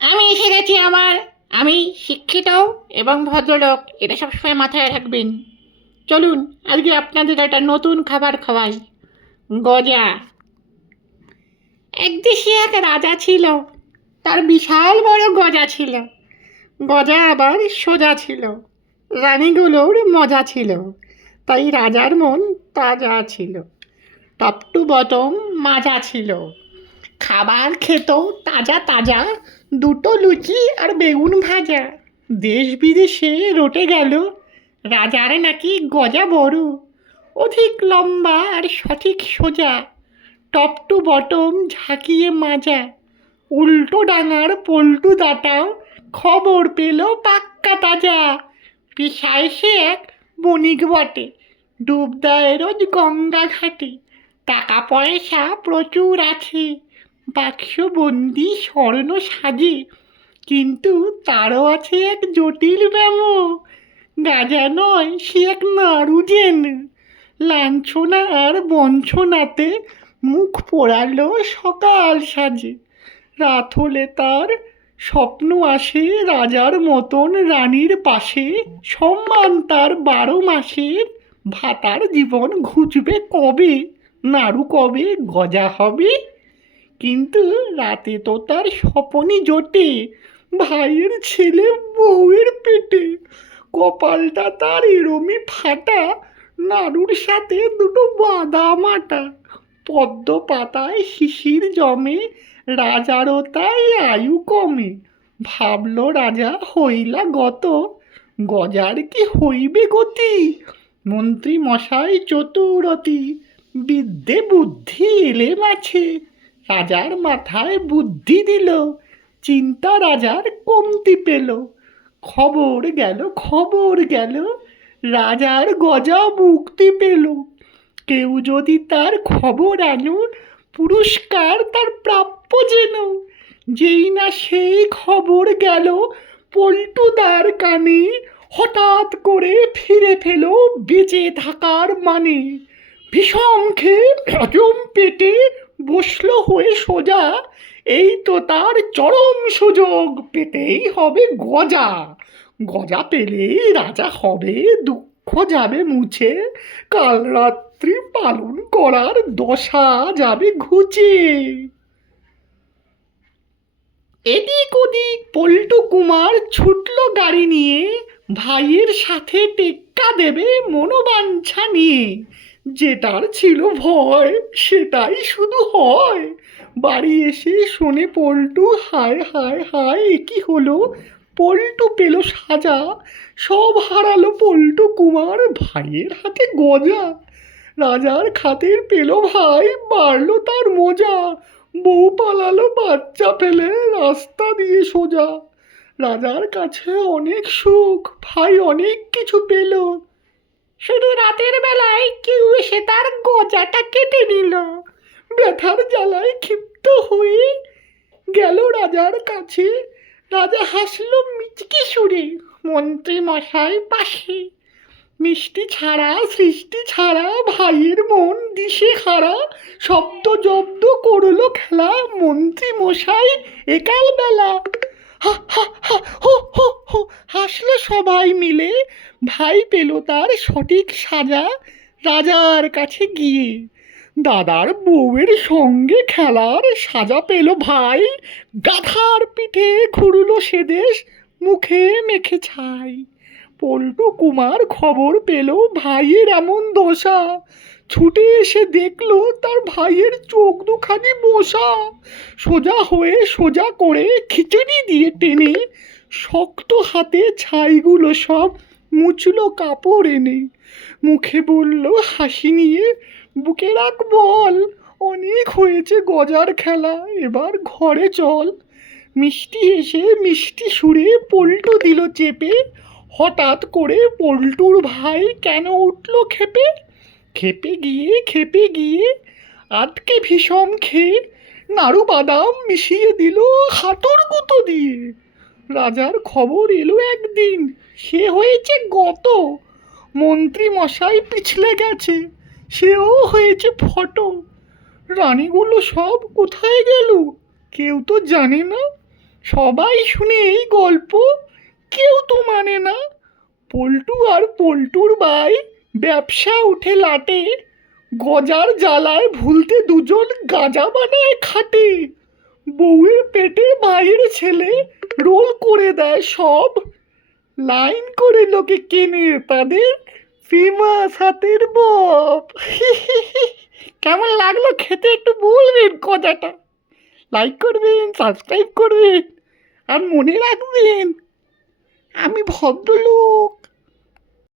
আমি এসে গেছি আমার। আমি শিক্ষিত এবং ভদ্রলোক, এটা সবসময় মাথায় রাখবেন। চলুন, আজকে আপনাদের একটা নতুন খাবার খাওয়াই। গজা। এক দেশে এক রাজা ছিল, তার বিশাল বড় গজা ছিল। গজা আবার সোজা ছিল। রানীগুলোর মজা ছিল, তাই রাজার মন তাজা ছিল। টপ টু বটম মাজা ছিল। খাবার খেত তাজা তাজা, দুটো লুচি আর বেগুন ভাজা। দেশ বিদেশে রটে গেল রাজার নাকি গজা বড়, অধিক লম্বা আর সঠিক সোজা। টপ টু বটম ঝাঁকিয়ে মাজা, উল্টো ডাঙার পল্টু দাটাও খবর পেল পাক্কা তাজা। পেশায় সে এক বণিক বটে, ডুব দেয় রোজ গঙ্গা ঘাটে। টাকা পয়সা প্রচুর আছে, বাক্সবন্দি স্বর্ণ সাজে। কিন্তু তারও আছে এক জটিল ব্যামো, গাজা নয় সে এক নাড়ু জেন। লাঞ্ছনা আর বঞ্চনাতে মুখ পোড়ালো সকাল সাজে। রাত হলে তার স্বপ্ন আসে রাজার মতন রানীর পাশে। সম্মান তার 12 মাসের, ভাতার জীবন ঘুচবে কবে, নাড়ু কবে গজা হবে। কিন্তু রাতে তো তার স্বপনই জোটে, ভাইয়ের ছেলে বউয়ের পেটে। কপালটা তার এরমই ফাটা, নাড়ুর সাথে দুটো বাদাম আটা। পদ্ম পাতায় শিশির জমে, রাজারও তাই আয়ু কমে। ভাবল রাজা হইলা গত, গজার কি হইবে গতি। মন্ত্রী মশাই চতুরতি, বিদ্যে বুদ্ধি এলে মাছে। রাজার মাথায় বুদ্ধি দিল, চিন্তা রাজার কমতি পেল। খবর গেল, রাজার গজা মুক্তি পেল। কেউ যদি তার খবর আনো, পুরস্কার তার প্রাপ্য যেন। যেই না সেই খবর গেল পল্টুদার কানে, হঠাৎ করে ফিরে পেল বেঁচে থাকার মানে। বিষম খেয়ে হজম পেটে বসলো হয়ে সোজা, এই তো তার চরম সুযোগ, পেতেই হবে গজা। গজা পেলেই রাজা হবে, দুঃখ যাবে মুছে। কাল রাত্রি পালন করার দশা যাবে ঘুচে। এদিক ওদিক পল্টু কুমার ছুটল গাড়ি নিয়ে, ভাইয়ের সাথে টেক্কা দেবে মনোবাঞ্ছা নিয়ে। যেটার ছিল ভয় সেটাই শুধু হয়। বাড়ি এসে শোনে পল্টু, হায় হায় হায় এ কি হলো। পল্টু পেল সাজা, সব হারালো পল্টু কুমার, ভাইয়ের হাতে গজা। রাজার খাতির পেল ভাই, বাড়লো তার মজা। বউ পালালো বাচ্চা ফেলে রাস্তা দিয়ে সোজা। রাজার কাছে অনেক সুখ, ভাই অনেক কিছু পেল। শুধু রাতের বেলায় কেউ এসে তার গজাটা কেটে নিল। ব্যথার জ্বালায় ক্ষিপ্ত হয়ে গেল রাজার কাছে। রাজা হাসলো মিচকি সুরে, মন্ত্রী মশাই পাশে। মিষ্টি ছাড়া সৃষ্টি ছাড়া ভাইয়ের মন দিশে হারা। শব্দ জব্দ করলো খেলা, মন্ত্রী মশাই একাল বেলা। হা হা হা হো হো হো হাসলো সবাই মিলে, ভাই পেল তার সঠিক সাজা রাজার কাছে গিয়ে। দাদার বউয়ের সঙ্গে খেলার সাজা পেল ভাই, গাধার পিঠে ঘুরলো সে দেশ, মুখে মেখে ছাই। পল্টু কুমার খবর পেল ভাইয়ের এমন দশা, ছুটে এসে দেখলো তার ভাইয়ের চোখ দুখানি বসা। সোজা করে খিচুড়ি দিয়ে টেনে, শক্ত হাতে ছাইগুলো সব মুছলো কাপড় এনে। মুখে বলল হাসি নিয়ে, বুকে রাখ বল, অনেক হয়েছে গজার খেলা, এবার ঘরে চল। মিষ্টি এসে মিষ্টি সুরে পল্টু দিল চেপে। হঠাৎ করে পল্টুর ভাই কেন উঠল খেপে। খেপে গিয়ে আটকে ভীষণ খেয়ে নাড়ু বাদাম মিশিয়ে দিল হাঁটুর গুঁতো দিয়ে। রাজার খবর এলো একদিন, সে হয়েছে গত। মন্ত্রী মশাই পিছলে গেছে, সেও হয়েছে ফটো। রানীগুলো সব কোথায় গেল কেউ তো জানে না। সবাই শুনে এই গল্প, কেউ তো মানে না। পল্টু আর পল্টুর ভাই ব্যবসা উঠে লাটে, গজার জ্বালায় ভুলতে দুজন গাঁজা বানায় খাটে। বউয়ের পেটে ভাইয়ের ছেলে রোল করে দেয় সব, লাইন করে লোকে কেনে তাদের ফেমাস হাতের বব। কেমন লাগলো খেতে একটু বলবেন কথাটা, লাইক করবেন, সাবস্ক্রাইব করবেন, আর মনে রাখবেন আমি ভদ্রলোক।